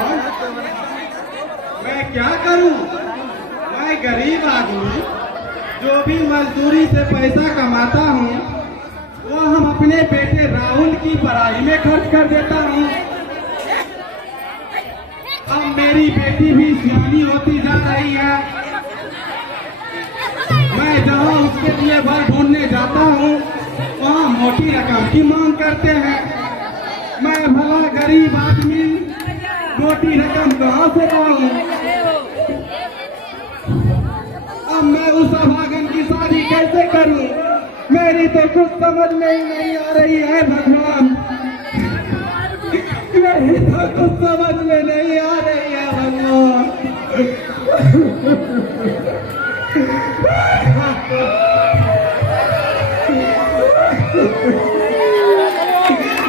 भगवान, मैं क्या करूं? मैं गरीब आदमी जो भी मजदूरी से पैसा कमाता हूं वो हम अपने बेटे राहुल की पढ़ाई में खर्च कर देता हूं। अब मेरी बेटी भी सियानी होती जा रही है। मैं जहां उसके लिए घर ढूंढने जाता हूं वहां मोटी रकम की मांग करते हैं। मैं भला गरीब आदमी मोटी रकम कहां से पाऊं? अब मैं उस अभागन की शादी कैसे करूं? मेरी तो कुछ समझ में ही नहीं आ रही है भगवान। मेरी तो कुछ समझ में नहीं आ रही है भगवान।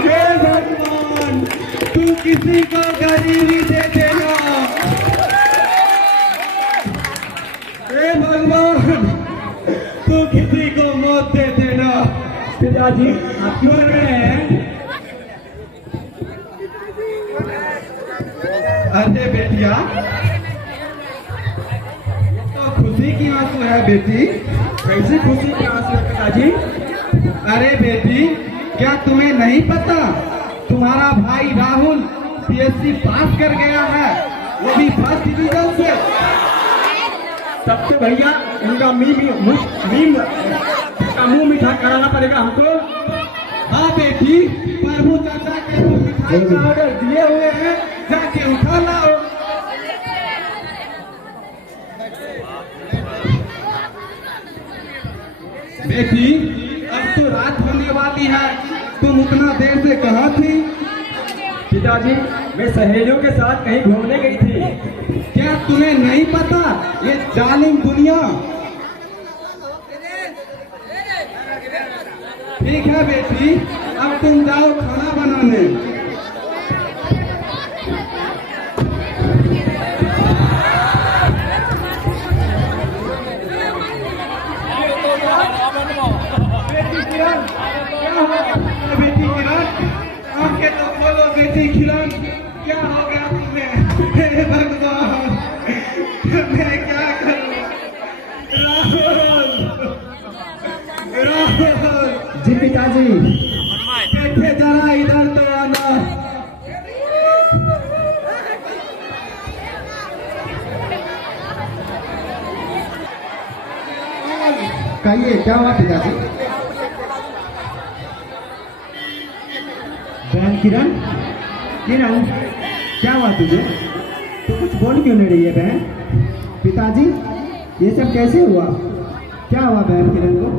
हे भगवान, तू किसी को गरीबी दे देना। हे भगवान, तू किसी को मौत दे देना। पिताजी आप क्यों कर रहे हैं? अरे बेटिया, तो खुशी की आंसू है बेटी। कैसी खुशी के आंसू है पिताजी? अरे बेटी, क्या तुम्हें नहीं पता तुम्हारा भाई राहुल पीएससी पास कर गया है, वो भी फर्स्ट डिवीजन से। तब तो भैया उनका मुंह मीठा कराना पड़ेगा हमको। हाँ बेटी, प्रभु चाचा के वो मिठाई का ऑर्डर दिए हुए हैं, जाके उठा लाओ। बेटी, अब तो रात होने वाली है, तुम उतना देर से कहाँ थी? पिताजी मैं सहेलियों के साथ कहीं घूमने गई थी। क्या तुम्हें नहीं पता ये जालिम दुनिया? ठीक है बेटी, अब तुम जाओ खाना बनाने। बेटी किरण, क्या हो गया? बेटी किरण, आंखें तो खोलो बेटी किरण, क्या हो गया तुम्हें? हे भगवान, मैं क्या करूं? राहुल, राहुल, जी पिताजी। देखे जरा इधर तो आना। कहिए क्या हुआ पिताजी? बहन किरण, किरण क्या हुआ तुझे? तू कुछ बोल क्यों नहीं रही है बहन? पिताजी ये सब कैसे हुआ? क्या हुआ बहन किरण को?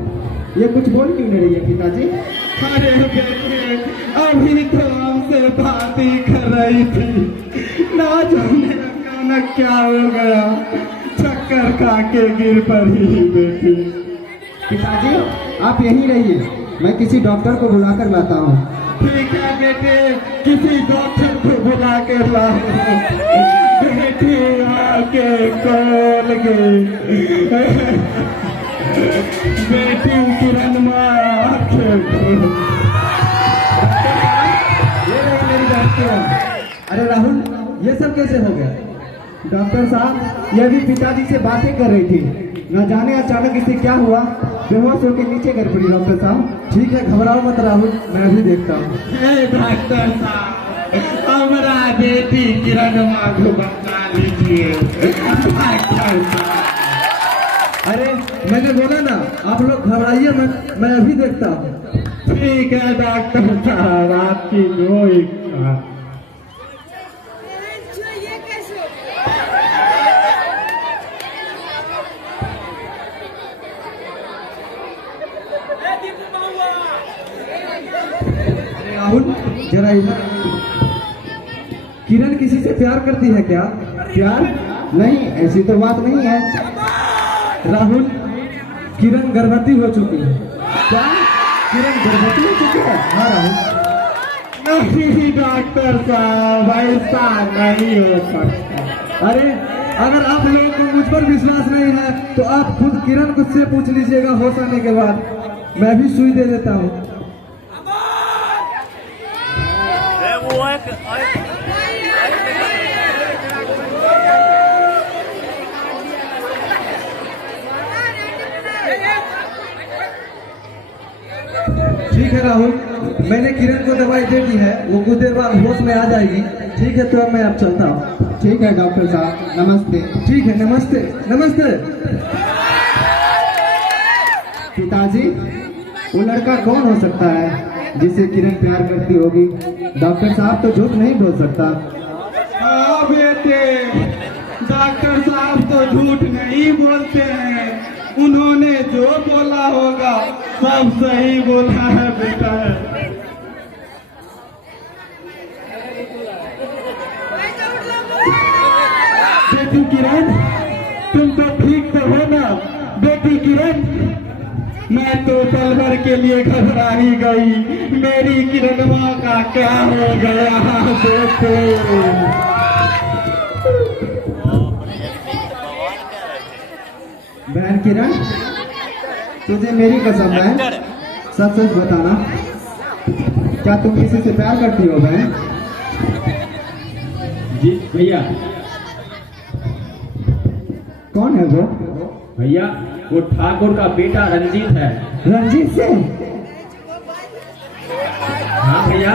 ये कुछ बोल क्यों नहीं रही है पिताजी? अरे बेटे, अभी तो हमसे बात ही कर रही थी, ना जाने अचानक क्या हो गया, चक्कर खा के गिर पड़ी बेटी। पिताजी आप यहीं रहिए, मैं किसी डॉक्टर को बुलाकर लाता हूँ। ठीक है बेटे, किसी डॉक्टर को बुला कर लाओ। बेटी आके खोल गई, बेटी किरण माँ आके खोल। ये रही मेरी बहन किरण। अरे राहुल ये सब कैसे हो गया? डॉक्टर साहब ये भी पिताजी से बातें कर रही थी, न जाने अचानक इसे क्या हुआ, बेहोश होकर नीचे गिर पड़ी। डॉक्टर साहब ठीक है, घबराओ मत राहुल, मैं भी देखता हूँ। हे डॉक्टर साहब, हमारा बेटी किरण माँ को बचा लीजिए। डॉक्टर साहब, अरे मैंने बोला ना आप लोग घबराइए मत, मैं अभी देखता हूँ। ठीक है डॉक्टर साहब, आपकी जो इच्छा। राहुल जरा इधर। किरण किसी से प्यार करती है क्या? प्यार नहीं, ऐसी तो बात नहीं है। राहुल किरण गर्भवती हो चुकी है। क्या किरण गर्भवती हो चुकी है? हाँ राहुल। नहीं डॉक्टर साहब, ऐसा नहीं हो सकता। अरे अगर आप लोगों को मुझ पर विश्वास नहीं है तो आप खुद किरण को से पूछ लीजिएगा, होश आने के बाद मैं भी सुई दे देता हूँ। ठीक है राहुल, मैंने किरण को दवाई दे दी है, वो कुछ देर बाद होश में आ जाएगी। ठीक है, तो अब मैं अब चलता हूँ। ठीक है डॉक्टर साहब, नमस्ते। ठीक है, नमस्ते नमस्ते। पिताजी, वो लड़का कौन हो सकता है जिसे किरण प्यार करती होगी? डॉक्टर साहब तो झूठ नहीं बोल सकता। हाँ बेटे, डॉक्टर साहब तो झूठ नहीं बोलते हैं, उन्होंने जो बोला होगा सब सही बोला है बेटा। बेटी किरण, तुम तो ठीक तो हो ना? बेटी किरण, मैं तो पल भर के लिए घबरा ही गई, मेरी किरणवा का क्या हो गया बेटे? बहन किरण, तुझे मेरी कसम है, सच सच बताना, क्या तुम किसी से प्यार करती हो बहन? जी भैया। कौन है वो? भैया, वो ठाकुर का बेटा रंजीत है। रंजीत से? हाँ भैया।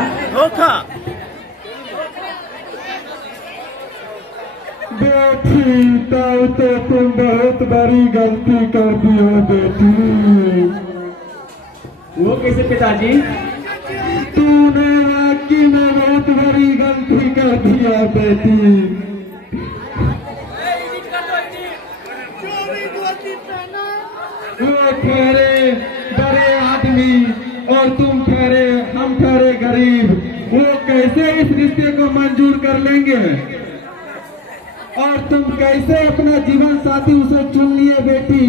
बेटी, तब तो तुम बहुत बड़ी गलती कर दी हो बेटी। वो कैसे पिताजी? तूने वाकई में बहुत बड़ी गलती कर दिया बेटी। वो ठहरे बड़े आदमी और तुम ठहरे, हम ठहरे गरीब, वो कैसे इस रिश्ते को मंजूर कर लेंगे? और तुम कैसे अपना जीवन साथी उसे चुन लिए बेटी?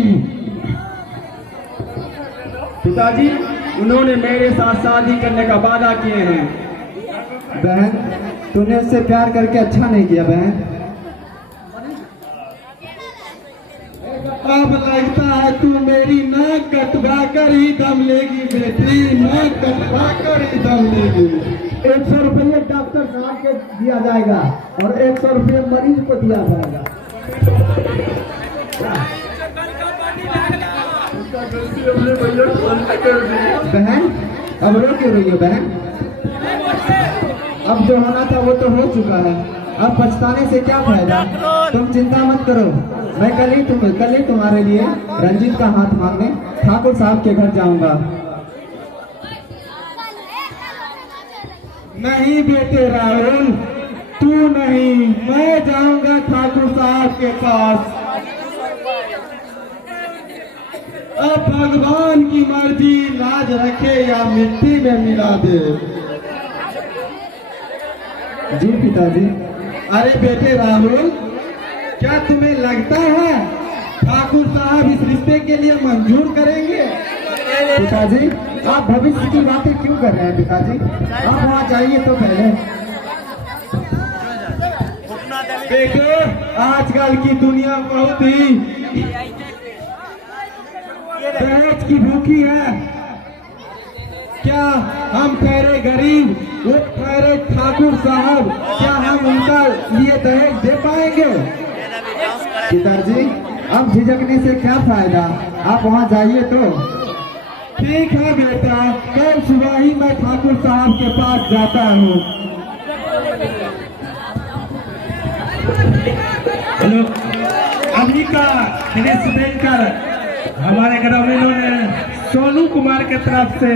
पिताजी, उन्होंने मेरे साथ शादी करने का वादा किए हैं। बहन, तूने उससे प्यार करके अच्छा नहीं किया बहन। अब लगता है तू मेरी नाक कटवा कर ही दम लेगी बेटी, नाक कटवा कर ही दम लेगी। 100 रुपये डॉक्टर साहब को दिया जाएगा और 100 रुपये मरीज को दिया जाएगा। बहन, अब रो क्यों रही हो बहन? अब जो होना था वो तो हो चुका है, अब पछताने से क्या फायदा? तुम चिंता मत करो, मैं कल ही तुम्हारे लिए रंजीत का हाथ मांगने ठाकुर साहब के घर जाऊंगा। नहीं बेटे राहुल, तू नहीं, मैं जाऊंगा ठाकुर साहब के पास। अब भगवान की मर्जी, लाज रखे या मिट्टी में मिला दे। जी पिताजी। अरे बेटे राहुल, क्या तुम्हें लगता है ठाकुर साहब इस रिश्ते के लिए मंजूर करेंगे? पिताजी, आप भविष्य की बातें क्यों कर रहे हैं पिताजी? आप वहाँ जाइए तो पहले। बेटे, आजकल की दुनिया बहुत ही दहेज की भूखी है। क्या हम ठहरे गरीब, वो ठहरे ठाकुर साहब, क्या हम उनका लिए दहेज दे पाएंगे? पिताजी, अब झिझकने से क्या फायदा, आप वहाँ जाइए तो। ठीक है बेटा, कल सुबह ही मैं ठाकुर साहब के पास जाता हूँ। हेलो, अभी का दिनेश बैंकर हमारे ग्रामीणों ने सोनू कुमार के तरफ से